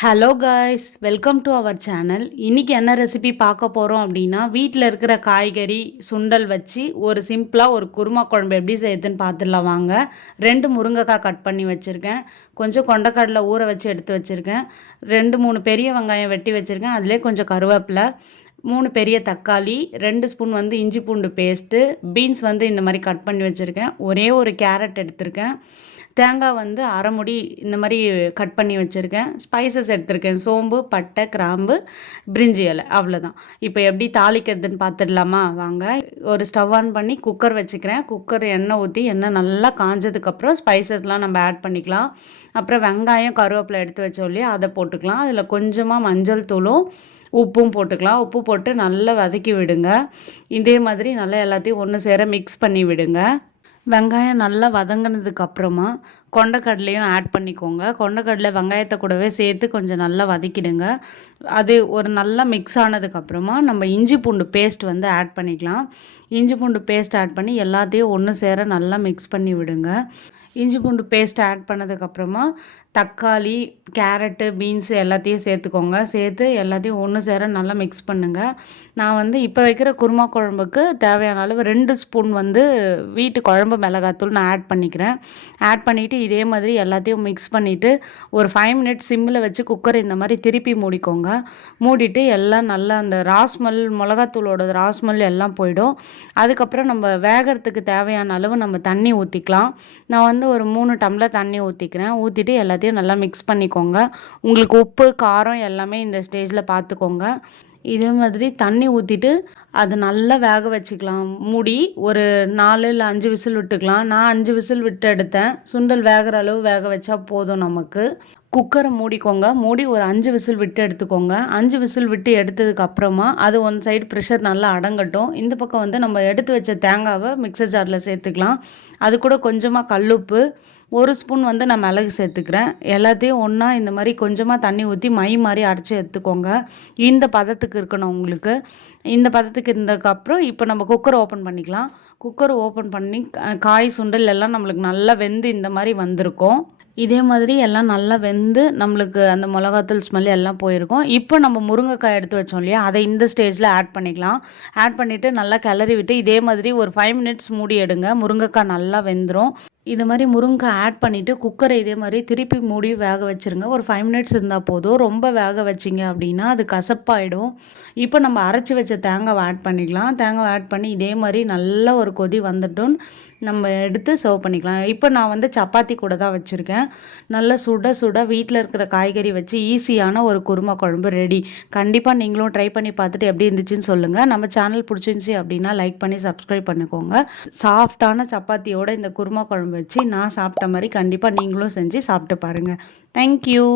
Hello guys, welcome to our channel. இன்றைக்கி என்ன recipe பார்க்க போகிறோம் அப்படின்னா, வீட்டில் இருக்கிற காய்கறி சுண்டல் வச்சு ஒரு சிம்பிளாக ஒரு குருமா குழம்பு எப்படி செய்யுதுன்னு பார்த்துடலாம் வாங்க. 2 முருங்கைக்காய் கட் பண்ணி வச்சுருக்கேன், கொஞ்சம் கொண்டக்கடலை ஊற வச்சு எடுத்து வச்சுருக்கேன், 2-3 பெரிய வெங்காயம் வெட்டி வச்சுருக்கேன், அதிலே கொஞ்சம் கருவேப்பிலை, 3 பெரிய தக்காளி, 2 ஸ்பூன் வந்து இஞ்சி பூண்டு பேஸ்ட்டு, பீன்ஸ் வந்து இந்த மாதிரி கட் பண்ணி வச்சுருக்கேன், ஒரே ஒரு கேரட் எடுத்திருக்கேன், தேங்காய் வந்து அரை முடி இந்த மாதிரி கட் பண்ணி வச்சுருக்கேன், ஸ்பைசஸ் எடுத்திருக்கேன், சோம்பு, பட்டை, கிராம்பு, பிரிஞ்சி இலை, அவ்வளோதான். இப்போ எப்படி தாளிக்கிறதுன்னு பார்த்துடலாமா வாங்க. ஒரு ஸ்டவ் ஆன் பண்ணி குக்கர் வச்சுக்கிறேன். குக்கர் எண்ணெய் ஊற்றி எண்ணெய் நல்லா காஞ்சதுக்கப்புறம் ஸ்பைசஸ்லாம் நம்ம ஆட் பண்ணிக்கலாம். அப்புறம் வெங்காயம் கருவேப்பிலை எடுத்து வச்சோம் இல்லையா, அதை போட்டுக்கலாம். அதில் கொஞ்சமாக மஞ்சள் தூளும் உப்பும் போட்டுக்கலாம். உப்பு போட்டு நல்லா வதக்கி விடுங்க. இதே மாதிரி நல்லா எல்லாத்தையும் ஒன்று சேர மிக்ஸ் பண்ணி விடுங்க. வெங்காயம் நல்லா வதங்கினதுக்கப்புறமா கொண்டக்கடலையும் ஆட் பண்ணிக்கோங்க. கொண்டக்கடலை வெங்காயத்தை கூடவே சேர்த்து கொஞ்சம் நல்லா வதக்கிடுங்க. அது ஒரு நல்லா மிக்ஸ் ஆனதுக்கப்புறமா நம்ம இஞ்சி பூண்டு பேஸ்ட் வந்து ஆட் பண்ணிக்கலாம். இஞ்சி பூண்டு பேஸ்ட் ஆட் பண்ணி எல்லாத்தையும் ஒன்று சேர நல்லா மிக்ஸ் பண்ணி விடுங்க. இஞ்சி பூண்டு பேஸ்ட் ஆட் பண்ணதுக்கப்புறமா தக்காளி, கேரட்டு, பீன்ஸு எல்லாத்தையும் சேர்த்துக்கோங்க. சேர்த்து எல்லாத்தையும் ஒன்று சேர நல்லா மிக்ஸ் பண்ணுங்கள். நான் வந்து இப்போ வைக்கிற குருமா குழம்புக்கு தேவையான அளவு 2 ஸ்பூன் வந்து வீட்டு குழம்பு மிளகாத்தூள் நான் ஆட் பண்ணிக்கிறேன். ஆட் பண்ணிவிட்டு இதே மாதிரி எல்லாத்தையும் மிக்ஸ் பண்ணிவிட்டு ஒரு 5 மினிட்ஸ் சிம்மில் வச்சு குக்கர் இந்த மாதிரி திருப்பி மூடிக்கோங்க. மூடிட்டு எல்லாம் நல்லா அந்த ராஸ்மல் மிளகாத்தூளோட ராஸ்மல் எல்லாம் போயிடும். அதுக்கப்புறம் நம்ம வேகிறதுக்கு தேவையான அளவு நம்ம தண்ணி ஊற்றிக்கலாம். நான் வந்து ஒரு 3 டம்ளர் தண்ணி ஊற்றிக்கிறேன். ஊற்றிட்டு எல்லாத்தையும் நல்லா மிக்ஸ் பண்ணிக்கோங்க. உங்களுக்கு உப்பு, காரம் எல்லாமே இந்த ஸ்டேஜில் பார்த்துக்கோங்க. இதே மாதிரி தண்ணி ஊற்றிட்டு அது நல்லா வேக வச்சுக்கலாம். மூடி ஒரு 4 இல்லை 5 விசில் விட்டுக்கலாம். நான் 5 விசில் விட்டு எடுத்தேன். சுண்டல் வேகிற அளவு வேக வச்சா போதும் நமக்கு. குக்கரை மூடிக்கோங்க. மூடி ஒரு 5 விசில் விட்டு எடுத்துக்கோங்க. 5 விசில் விட்டு எடுத்ததுக்கப்புறமா அது ஒன் சைடு ப்ரெஷர் நல்லா அடங்கட்டும். இந்த பக்கம் வந்து நம்ம எடுத்து வச்ச தேங்காவை மிக்சர் ஜாரில் சேர்த்துக்கலாம். அது கூட கொஞ்சமாக கல்லுப்பு, 1 ஸ்பூன் வந்து நான் மிளகு சேர்த்துக்கிறேன். எல்லாத்தையும் ஒன்றா இந்த மாதிரி கொஞ்சமாக தண்ணி ஊற்றி மை மாதிரி அரைச்சி எடுத்துக்கோங்க. இந்த பதத்துக்கு இருக்கணும் உங்களுக்கு. இந்த பதத்துக்கு இருந்ததுக்கப்புறம் இப்போ நம்ம குக்கரை ஓப்பன் பண்ணிக்கலாம். குக்கர் ஓப்பன் பண்ணி காய் சுண்டல் எல்லாம் நம்மளுக்கு நல்லா வெந்து இந்த மாதிரி வந்திருக்கும். இதே மாதிரி எல்லாம் நல்லா வெந்து நம்மளுக்கு அந்த மிளகாத்தூள் ஸ்மெல் எல்லாம் போயிருக்கும். இப்போ நம்ம முருங்கைக்காய் எடுத்து வச்சோம் இல்லையா, அதை இந்த ஸ்டேஜில் ஆட் பண்ணிக்கலாம். ஆட் பண்ணிவிட்டு நல்லா கிளறி விட்டு இதே மாதிரி ஒரு 5 மினிட்ஸ் மூடி எடுங்க. முருங்கைக்காய் நல்லா வெந்துடும். இது மாதிரி முருங்கைக்காய் ஆட் பண்ணிவிட்டு குக்கரை இதே மாதிரி திருப்பி மூடி வேக வச்சுருங்க. ஒரு 5 மினிட்ஸ் இருந்தால் போதும். ரொம்ப வேக வச்சிங்க அப்படின்னா அது கசப்பாயிடும். இப்போ நம்ம அரைச்சி வச்ச தேங்காவை ஆட் பண்ணிக்கலாம். தேங்காவை ஆட் பண்ணி இதே மாதிரி நல்ல ஒரு கொதி வந்துட்டும் நம்ம எடுத்து சர்வ் பண்ணிக்கலாம். இப்போ நான் வந்து சப்பாத்தி கூட தான் வச்சுருக்கேன். நல்லா சுட சுட வீட்டில் இருக்கிற காய்கறி வச்சு ஈஸியான ஒரு குருமா குழம்பு ரெடி. கண்டிப்பாக நீங்களும் ட்ரை பண்ணி பார்த்துட்டு எப்படி இருந்துச்சுன்னு சொல்லுங்கள். நம்ம சேனல் பிடிச்சிருந்துச்சி அப்படின்னா லைக் பண்ணி சப்ஸ்கிரைப் பண்ணிக்கோங்க. சாஃப்டான சப்பாத்தியோட இந்த குருமா குழம்பு வச்சு நான் சாப்பிட்ட மாதிரி கண்டிப்பாக நீங்களும் செஞ்சு சாப்பிட்டு பாருங்கள். தேங்க்யூ.